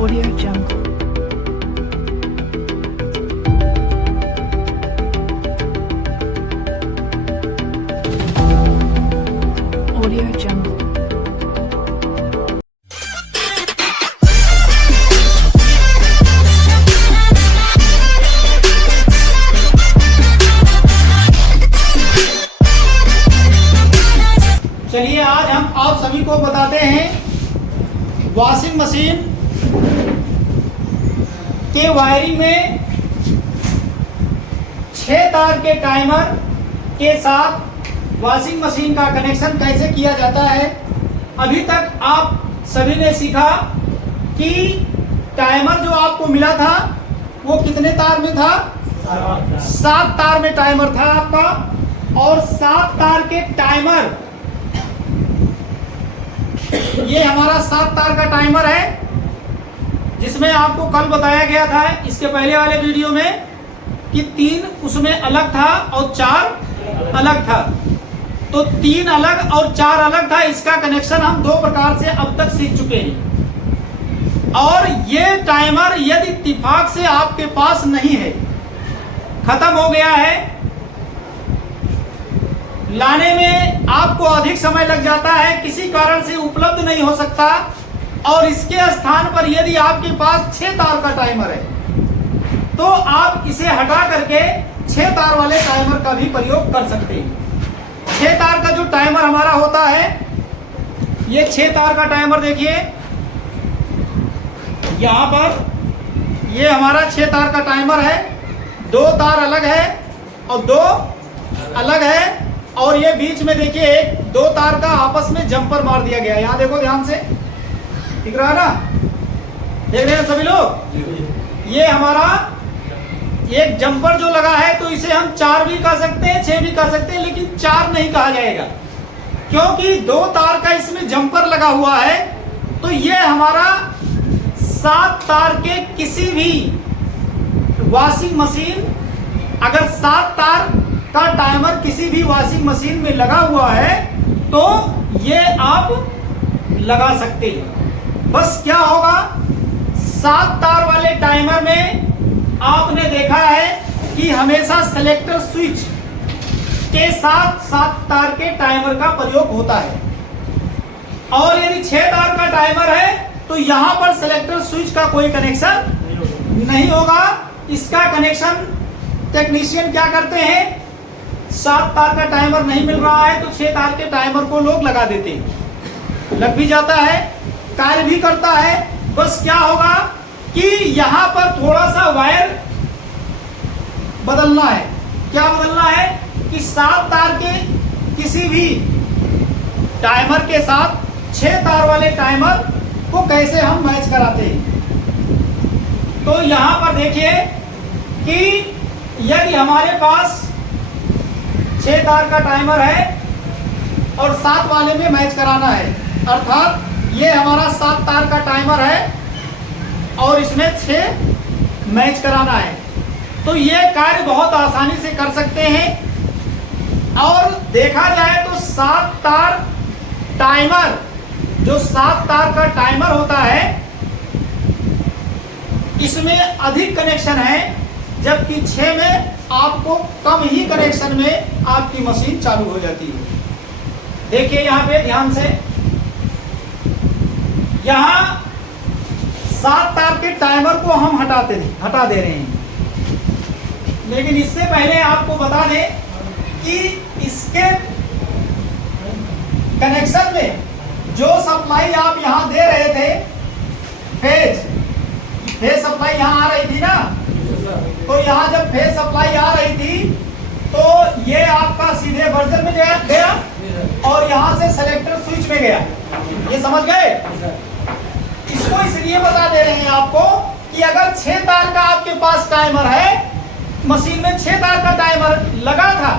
Audio Jungle. Audio Jungle. चलिए आज हम आप सभी को बताते हैं वॉशिंग मशीन के वायरिंग में 6 तार के टाइमर के साथ वॉशिंग मशीन का कनेक्शन कैसे किया जाता है। अभी तक आप सभी ने सीखा कि टाइमर जो आपको मिला था वो कितने तार में था, 7 तार में टाइमर था आपका। और 7 तार के टाइमर, ये हमारा 7 तार का टाइमर है जिसमें आपको कल बताया गया था इसके पहले वाले वीडियो में कि 3 उसमें अलग था और 4 अलग था। तो 3 अलग और 4 अलग था, इसका कनेक्शन हम 2 प्रकार से अब तक सीख चुके हैं। और ये टाइमर यदि इत्तेफाक से आपके पास नहीं है, खत्म हो गया है, लाने में आपको अधिक समय लग जाता है, किसी कारण से उपलब्ध नहीं हो सकता, और इसके स्थान पर यदि आपके पास 6 तार का टाइमर है तो आप इसे हटा करके 6 तार वाले टाइमर का भी प्रयोग कर सकते हैं। 6 तार का जो टाइमर हमारा होता है, ये 6 तार का टाइमर देखिए यहां पर, ये हमारा 6 तार का टाइमर है। 2 तार अलग है और 2 अलग है, और ये बीच में देखिए 2 तार का आपस में जंपर मार दिया गया है। यहां देखो ध्यान से, दिख रहा है ना, देख रहे हैं सभी लोग। ये हमारा एक जंपर जो लगा है, तो इसे हम 4 भी कह सकते हैं, 6 भी कह सकते हैं, लेकिन 4 नहीं कहा जाएगा क्योंकि 2 तार का इसमें जंपर लगा हुआ है। तो ये हमारा 7 तार के किसी भी वॉशिंग मशीन, अगर 7 तार का टाइमर किसी भी वॉशिंग मशीन में लगा हुआ है तो ये आप लगा सकते हैं। बस क्या होगा, 7 तार वाले टाइमर में आपने देखा है कि हमेशा सेलेक्टर स्विच के साथ 7 तार के टाइमर का प्रयोग होता है। और यदि 6 तार का टाइमर है तो यहां पर सेलेक्टर स्विच का कोई कनेक्शन नहीं होगा। इसका कनेक्शन टेक्नीशियन क्या करते हैं, 7 तार का टाइमर नहीं मिल रहा है तो 6 तार के टाइमर को लोग लगा देते हैं, लग भी जाता है, कार्य भी करता है। बस क्या होगा कि यहां पर थोड़ा सा वायर बदलना है। क्या बदलना है कि 7 तार के किसी भी टाइमर के साथ 6 तार वाले टाइमर को कैसे हम मैच कराते हैं। तो यहां पर देखिए कि यदि हमारे पास 6 तार का टाइमर है और 7 वाले में मैच कराना है, अर्थात ये हमारा 7 तार का टाइमर है और इसमें 6 मैच कराना है, तो ये कार्य बहुत आसानी से कर सकते हैं। और देखा जाए तो 7 तार टाइमर, जो 7 तार का टाइमर होता है, इसमें अधिक कनेक्शन है, जबकि 6 में आपको कम ही कनेक्शन में आपकी मशीन चालू हो जाती है। देखिए यहां पे ध्यान से, यहां 7 तार के टाइमर को हम हटा दे रहे हैं, लेकिन इससे पहले आपको बता दें कि इसके कनेक्शन में जो सप्लाई आप यहां दे रहे थे, फेज सप्लाई यहां आ रही थी ना, तो यहां जब फेज सप्लाई आ रही थी तो ये आपका सीधे वर्जन में गया और यहां से सेलेक्टर स्विच में गया। ये समझ गए? इसको इसलिए बता दे रहे हैं आपको कि अगर 6 तार का आपके पास टाइमर है, मशीन में 6 तार का टाइमर लगा था,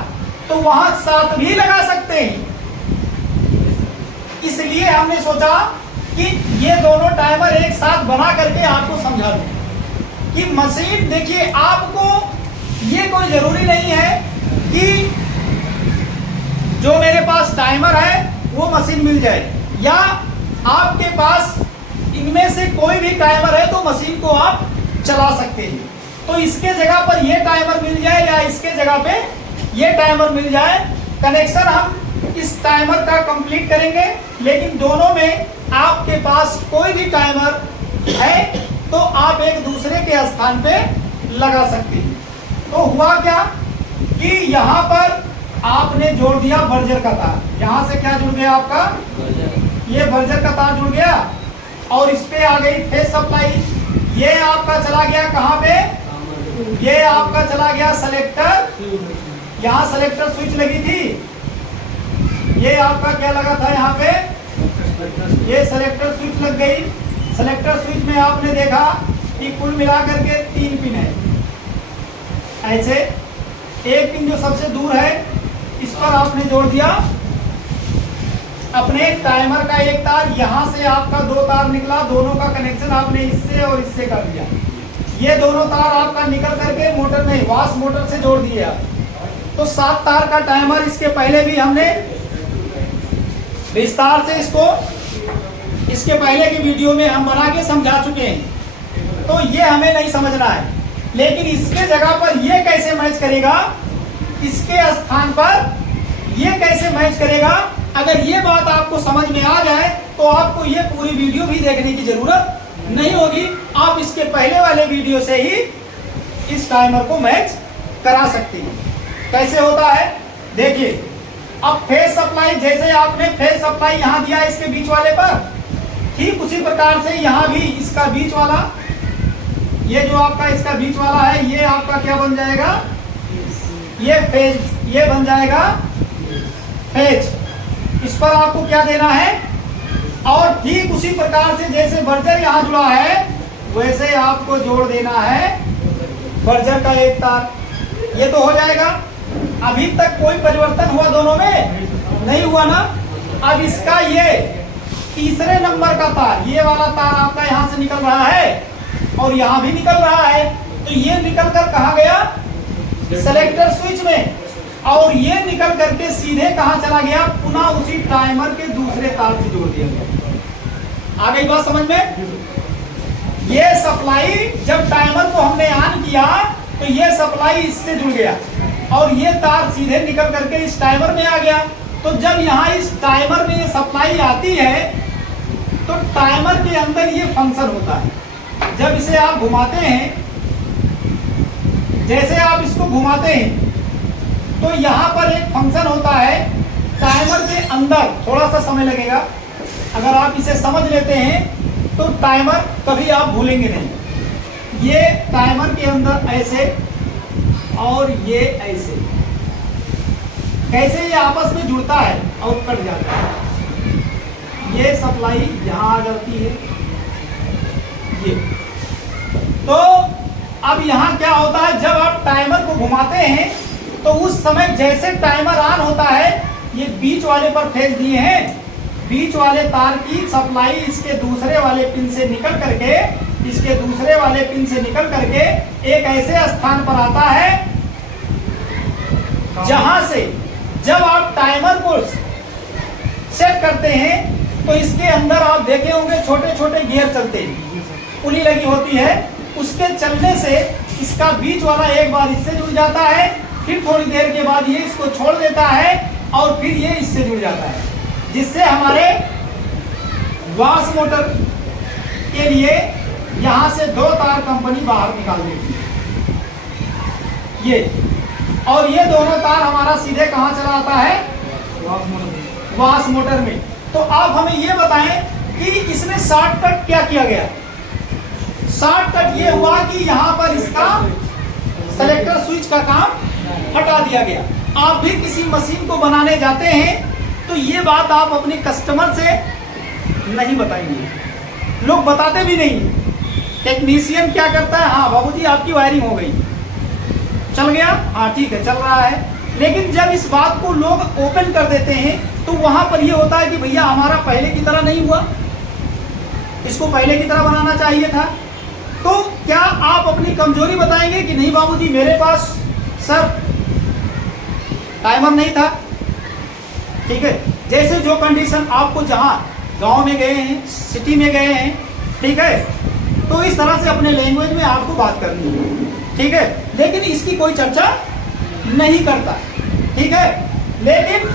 तो वहां 7 भी लगा सकते हैं। इसलिए हमने सोचा कि ये दोनों टाइमर एक साथ बना करके आपको समझा दूं कि मशीन, देखिए आपको ये कोई जरूरी नहीं है कि जो मेरे पास टाइमर है वो मशीन मिल जाए, या आपके पास इनमें से कोई भी टाइमर है तो मशीन को आप चला सकते हैं। तो इसके जगह पर ये टाइमर मिल जाए या इसके जगह पे ये टाइमर मिल जाए, कनेक्शन हम इस टाइमर का कंप्लीट करेंगे, लेकिन दोनों में आपके पास कोई भी टाइमर है तो आप एक दूसरे के स्थान पे लगा सकते हैं। तो हुआ क्या कि यहाँ पर आपने जोड़ दिया बर्जर का तार, यहाँ से क्या जुड़ गया आपका, ये बर्जर का तार जुड़ गया और इस पे आ गई फेज सप्लाई। ये आपका चला गया कहाँ पे, ये आपका चला गया सेलेक्टर, यहाँ सेलेक्टर स्विच लगी थी, ये आपका क्या लगा था यहाँ पे, ये सेलेक्टर स्विच लग गई। सेलेक्टर स्विच में आपने देखा कि कुल मिलाकर के 3 पिन है, ऐसे एक पिन जो सबसे दूर है इस पर आपने जोड़ दिया अपने टाइमर का एक तार, यहां से आपका 2 तार निकला, दोनों का कनेक्शन आपने इससे और इससे कर दिया। ये दोनों तार आपका निकल करके मोटर में वाश मोटर से जोड़ दिए आप। तो 7 तार का टाइमर इसके पहले भी हमने विस्तार से इसके पहले की वीडियो में हम बना के समझा चुके हैं, तो ये हमें नहीं समझना है। लेकिन इसके जगह पर ये कैसे मैच करेगा, इसके स्थान पर ये कैसे मैच करेगा, अगर ये बात आपको समझ में आ जाए तो आपको ये पूरी वीडियो भी देखने की जरूरत नहीं होगी। आप इसके पहले वाले वीडियो से ही इस टाइमर को मैच करा सकते हैं। कैसे होता है देखिए, अब फेज सप्लाई, जैसे आपने फेज सप्लाई यहाँ दिया इसके बीच वाले पर, ठीक उसी प्रकार से यहाँ भी इसका बीच वाला, ये जो आपका इसका बीच वाला है, ये आपका क्या बन जाएगा, ये फेज, ये बन जाएगा फेज। इस पर आपको क्या देना है, और ठीक उसी प्रकार से जैसे बर्जर यहाँ जुड़ा है वैसे आपको जोड़ देना है बर्जर का एक तार। ये तो हो जाएगा। अभी तक कोई परिवर्तन हुआ दोनों में नहीं हुआ ना। अब इसका ये तीसरे नंबर का तार, ये वाला तार आपका यहाँ से निकल रहा है और यहाँ भी निकल रहा है, तो ये निकल कर कहाँ गया, सेलेक्टर स्विच में, और ये निकल करके सीधे कहाँ चला गया, पुनः उसी टाइमर के दूसरे तार से जोड़ दिया गया। आ गई बात समझ में। ये सप्लाई जब टाइमर को हमने ऑन किया तो ये सप्लाई इससे जुड़ गया और ये तार सीधे निकल करके इस टाइमर में आ गया। तो जब यहाँ इस टाइमर में ये सप्लाई आती है तो टाइमर के अंदर ये फंक्शन होता है। जब इसे आप घुमाते हैं, जैसे आप इसको घुमाते हैं तो यहाँ पर एक फंक्शन होता है टाइमर के अंदर। थोड़ा सा समय लगेगा, अगर आप इसे समझ लेते हैं तो टाइमर कभी आप भूलेंगे नहीं। ये टाइमर के अंदर ऐसे और ये ऐसे, कैसे ये आपस में जुड़ता है और कट जाता है। ये सप्लाई यहाँ आ जाती है, ये। तो अब यहाँ क्या होता है, जब आप टाइमर को घुमाते हैं तो उस समय जैसे टाइमर ऑन होता है, ये बीच वाले पर फेज दिए हैं, बीच वाले तार की सप्लाई इसके दूसरे वाले पिन से निकल करके, इसके दूसरे वाले पिन से निकल करके एक ऐसे स्थान पर आता है जहां से जब आप टाइमर को सेट करते हैं तो इसके अंदर आप देखे होंगे छोटे छोटे गियर चलते हैं, पुली लगी होती है। उसके चलने से इसका बीच वाला एक बार इससे जुड़ जाता है, फिर थोड़ी देर के बाद ये इसको छोड़ देता है और फिर ये इससे जुड़ जाता है, जिससे हमारे वाश मोटर के लिए यहाँ से 2 तार कंपनी बाहर निकाल देती है, ये। और ये दोनों तार हमारा सीधे कहाँ चला आता है, वाश मोटर में। तो आप हमें ये बताएं कि इसमें शॉर्टकट क्या किया गया। शॉर्टकट ये हुआ कि यहाँ पर इसका सेलेक्टर स्विच का काम हटा दिया गया। आप भी किसी मशीन को बनाने जाते हैं तो ये बात आप अपने कस्टमर से नहीं बताएंगे, लोग बताते भी नहीं। टेक्नीशियन क्या करता है, हाँ बाबूजी आपकी वायरिंग हो गई, चल गया, हाँ ठीक है चल रहा है। लेकिन जब इस बात को लोग ओपन कर देते हैं तो वहां पर ये होता है कि भैया हमारा पहले की तरह नहीं हुआ, इसको पहले की तरह बनाना चाहिए था। तो क्या आप अपनी कमजोरी बताएंगे कि नहीं बाबूजी मेरे पास सर टाइमर नहीं था, ठीक है। जैसे जो कंडीशन आपको, जहां गांव में गए हैं, सिटी में गए हैं, ठीक है, तो इस तरह से अपने लैंग्वेज में आपको बात करनी है, ठीक है। लेकिन इसकी कोई चर्चा नहीं करता, ठीक है। लेकिन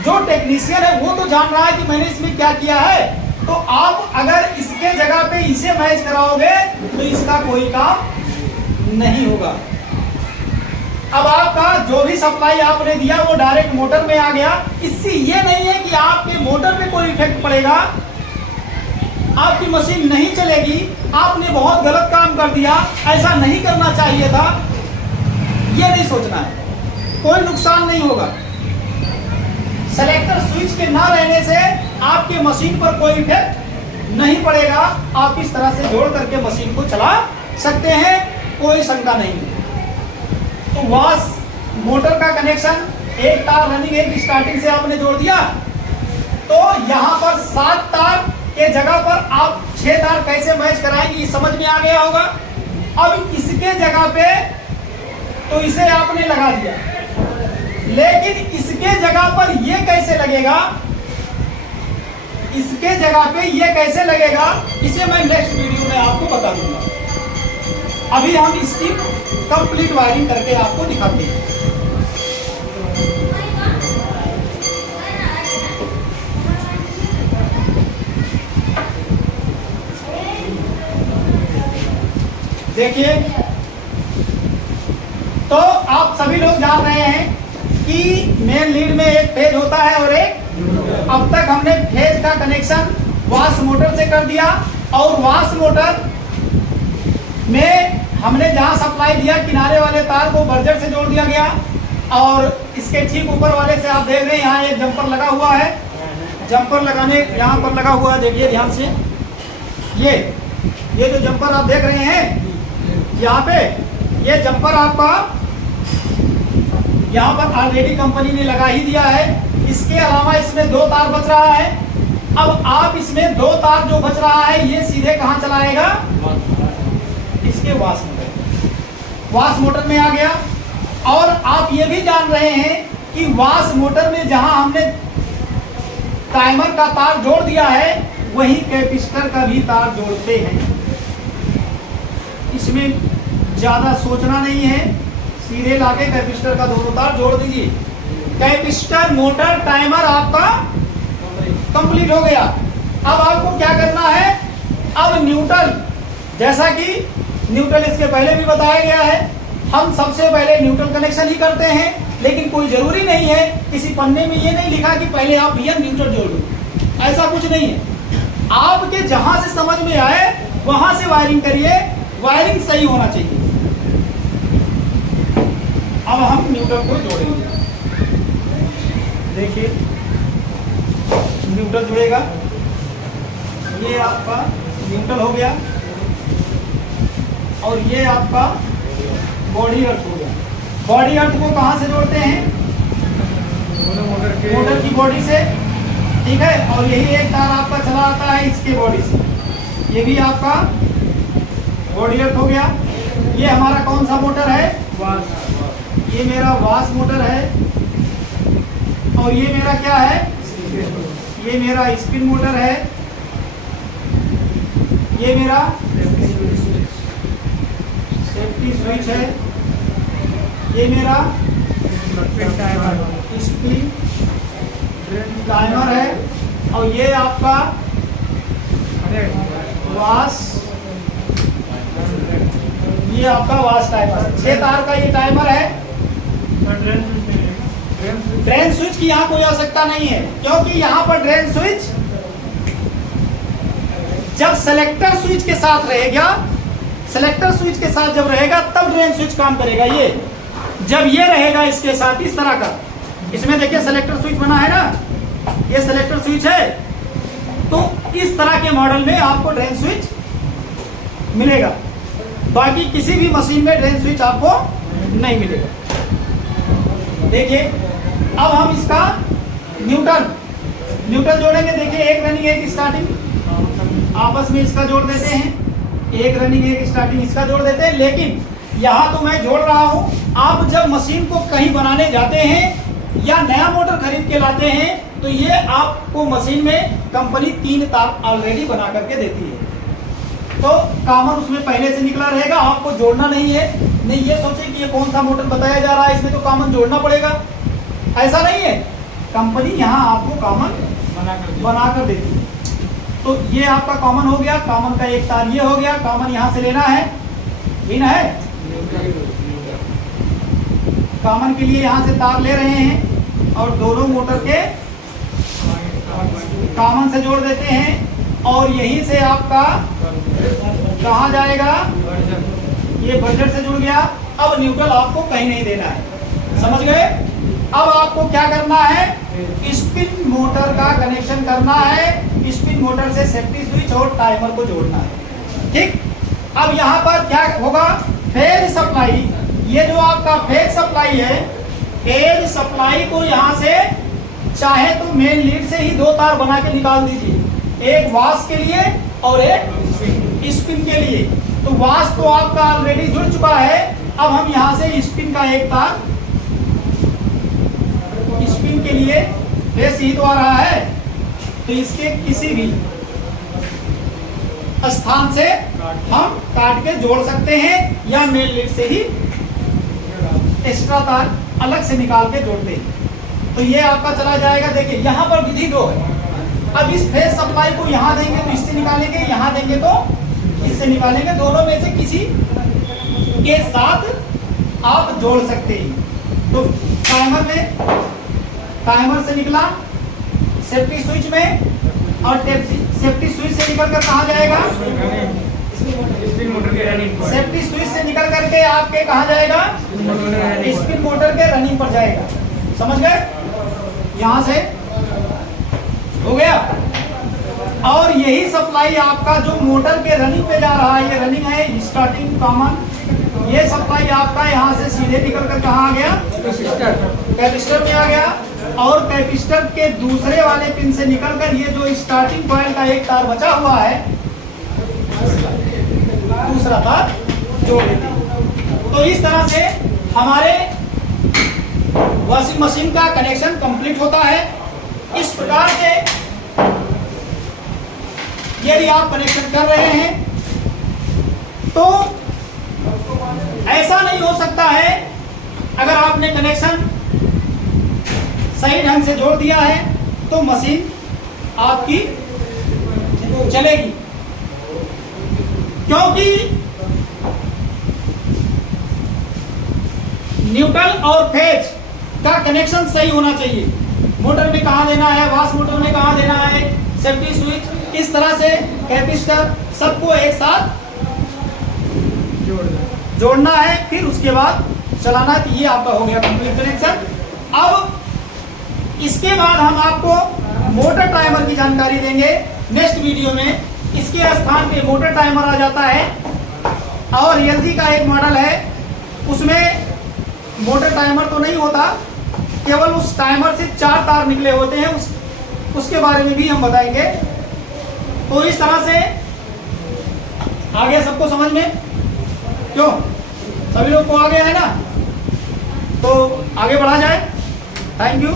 जो टेक्नीशियन है वो तो जान रहा है कि मैंने इसमें क्या किया है, तो आप अगर इसके जगह पे इसे मैच कराओगे तो इसका कोई काम नहीं होगा। अब आपका जो भी सप्लाई आपने दिया वो डायरेक्ट मोटर में आ गया। इससे ये नहीं है कि आपके मोटर पे कोई इफेक्ट पड़ेगा, आपकी मशीन नहीं चलेगी, आपने बहुत गलत काम कर दिया, ऐसा नहीं करना चाहिए था, ये नहीं सोचना है। कोई नुकसान नहीं होगा। सेलेक्टर स्विच के ना रहने से आपके मशीन पर कोई इफेक्ट नहीं पड़ेगा। आप इस तरह से जोड़ करके मशीन को चला सकते हैं, कोई शंका नहीं। तो वाश मोटर का कनेक्शन एक तार रनिंग एक स्टार्टिंग से आपने जोड़ दिया, तो यहां पर 7 तार के जगह पर आप 6 तार कैसे मैच कराएंगे समझ में आ गया होगा। अब इसके जगह पे तो इसे आपने लगा दिया, लेकिन इसके जगह पर ये कैसे लगेगा, इसके जगह पे ये कैसे लगेगा, इसे मैं नेक्स्ट वीडियो में आपको बता दूंगा। अभी हम इसकी कंप्लीट वायरिंग करके आपको दिखाते हैं। देखिए, तो आप सभी लोग जान रहे हैं कि मेन लीड में एक फेज होता है और एक, अब तक हमने फेज का कनेक्शन वाश मोटर से कर दिया, और वाश मोटर में हमने जहां सप्लाई दिया किनारे वाले तार को बर्जर से जोड़ दिया गया, और इसके ठीक ऊपर वाले से आप देख रहे हैं यहाँ एक जंपर लगा हुआ है। जंपर लगाने यहाँ पर लगा हुआ है, देखिए ध्यान से, ये जो जंपर आप देख रहे हैं यहाँ पे, ये जंपर आपका यहाँ पर ऑलरेडी कंपनी ने लगा ही दिया है। इसके अलावा इसमें 2 तार बच रहा है। अब आप इसमें 2 तार जो बच रहा है ये सीधे कहाँ चलाएगा, इसके वाश मोटर में आ गया। और आप ये भी जान रहे हैं कि वाश मोटर में जहां हमने टाइमर का तार जोड़ दिया है वही कैपेसिटर का भी तार जोड़ते हैं। इसमें ज्यादा सोचना नहीं है, सीधे लाके कैपेसिटर का दोनों तार जोड़ दीजिए। कैपेसिटर मोटर टाइमर आपका कंप्लीट हो गया। अब आपको क्या करना है, अब न्यूट्रल, जैसा कि न्यूट्रल इसके पहले भी बताया गया है, हम सबसे पहले न्यूट्रल कनेक्शन ही करते हैं, लेकिन कोई जरूरी नहीं है। किसी पन्ने में ये नहीं लिखा कि पहले आप भैया न्यूट्रल जोड़ दो, ऐसा कुछ नहीं है। आपके जहां से समझ में आए वहां से वायरिंग करिए, वायरिंग सही होना चाहिए। अब हम न्यूट्रल को जोड़ेंगे, देखिए न्यूट्रल जुड़ेगा, ये आपका न्यूट्रल हो गया, और ये आपका बॉडी अर्थ हो गया। बॉडी अर्थ को कहां से जोड़ते हैं, मोटर की बॉडी से, ठीक है। और यही एक तार आपका चला आता है इसके बॉडी से, ये भी आपका बॉडी अर्थ हो गया। ये हमारा कौन सा मोटर है, ये मेरा वाश मोटर है, और ये मेरा क्या है, ये मेरा स्पिन मोटर है, ये मेरा सेफ्टी स्विच है, ये मेरा स्पिन टाइमर है, और ये आपका वाश, ये आपका वाश टाइमर। 6 तार का ये टाइमर है। ड्रेन स्विच की यहाँ कोई आवश्यकता नहीं है, क्योंकि यहाँ पर ड्रेन स्विच जब सेलेक्टर स्विच के साथ रहेगा, सेलेक्टर स्विच के साथ जब रहेगा तब ड्रेन स्विच काम करेगा। ये जब ये रहेगा इसके साथ इस तरह का, इसमें देखिए सेलेक्टर स्विच बना है ना, ये सेलेक्टर स्विच है, तो इस तरह के मॉडल में आपको ड्रेन स्विच मिलेगा। बाकी किसी भी मशीन में ड्रेन स्विच आपको नहीं मिलेगा। देखिए, अब हम इसका न्यूट्रल जोड़ेंगे। देखिए, एक रनिंग एक स्टार्टिंग आपस में इसका जोड़ देते हैं, एक रनिंग एक स्टार्टिंग इसका जोड़ देते हैं। लेकिन यहाँ तो मैं जोड़ रहा हूँ, आप जब मशीन को कहीं बनाने जाते हैं या नया मोटर खरीद के लाते हैं तो ये आपको मशीन में कंपनी 3 तार ऑलरेडी बना करके देती है। तो कॉमन उसमें पहले से निकला रहेगा, आपको जोड़ना नहीं है। नहीं ये सोचे कि ये कौन सा मोटर बताया जा रहा है, इसमें तो कॉमन जोड़ना पड़ेगा, ऐसा नहीं है। कंपनी यहाँ आपको कॉमन बना कर देती है। तो ये आपका कॉमन हो गया, कॉमन का एक तार ये हो गया, कॉमन यहाँ से लेना है, लेना है। कॉमन के लिए यहाँ से तार ले रहे हैं और दोनों मोटर के कॉमन से जोड़ देते हैं और यहीं से आपका कहाँ जाएगा, ये बजट से जुड़ गया। अब न्यूट्रल आपको कहीं नहीं देना है, समझ गए। अब आपको क्या करना है, स्पिन मोटर का कनेक्शन करना है, स्पिन मोटर से सेफ्टी स्विच और टाइमर को जोड़ना है, ठीक। अब यहाँ पर क्या होगा, फेज सप्लाई, ये जो आपका फेज सप्लाई है, फेज सप्लाई को यहाँ से चाहे तो मेन लीड से ही दो तार बना के निकाल दीजिए, एक वाश के लिए और एक स्पिन के लिए। तो वाश तो आपका ऑलरेडी जुड़ चुका है, अब हम यहाँ से स्पिन का एक तार, स्पिन के लिए फेस ही तो आ रहा है, तो इसके किसी भी स्थान से हम काट के जोड़ सकते हैं या मेन लीड से ही एक्स्ट्रा तार अलग से निकाल के जोड़ते हैं। तो ये आपका चला जाएगा। देखिए यहाँ पर विधि दो है, अब इस फेज सप्लाई को यहाँ देंगे तो इससे निकालेंगे, यहाँ देंगे तो इससे निकालेंगे, दोनों में से किसी के साथ आप जोड़ सकते हैं। तो टाइमर में, टाइमर से निकला सेफ्टी स्विच में और सेफ्टी स्विच से निकल कर कहाँ जाएगा, सेफ्टी स्विच से निकल करके आपके कहाँ जाएगा, स्पिन मोटर के रनिंग पर जाएगा, समझ गए। यहां से हो गया। और यही सप्लाई आपका जो मोटर के रनिंग पे जा रहा है, ये रनिंग है स्टार्टिंग कॉमन, ये सप्लाई आपका यहाँ से सीधे निकल कर कहाँ आ गया, कैपेसिटर में आ गया। और कैपेसिटर के दूसरे वाले पिन से निकल कर ये जो स्टार्टिंग कॉइल का एक तार बचा हुआ है, दूसरा तार जोड़ देते हैं। तो इस तरह से हमारे वॉशिंग मशीन का कनेक्शन कंप्लीट होता है। इस प्रकार से यदि आप कनेक्शन कर रहे हैं तो ऐसा नहीं हो सकता है, अगर आपने कनेक्शन सही ढंग से जोड़ दिया है तो मशीन आपकी चलेगी, क्योंकि न्यूट्रल और फेज का कनेक्शन सही होना चाहिए। मोटर में कहाँ देना है, वाश मोटर में कहाँ देना है, सेफ्टी स्विच, इस तरह से कैपेसिटर सबको एक साथ जोड़ना है, फिर उसके बाद चलाना है। ये आपका हो गया कंप्लीट कनेक्शन। अब इसके बाद हम आपको मोटर टाइमर की जानकारी देंगे नेक्स्ट वीडियो में। इसके स्थान पे मोटर टाइमर आ जाता है और एलजी का एक मॉडल है, उसमें मोटर टाइमर तो नहीं होता, केवल उस टाइमर से 4 तार निकले होते हैं, उसके बारे में भी हम बताएंगे। तो इस तरह से आ गया सबको समझ में, क्यों सभी लोग को आ गया है ना, तो आगे बढ़ा जाए। Thank you.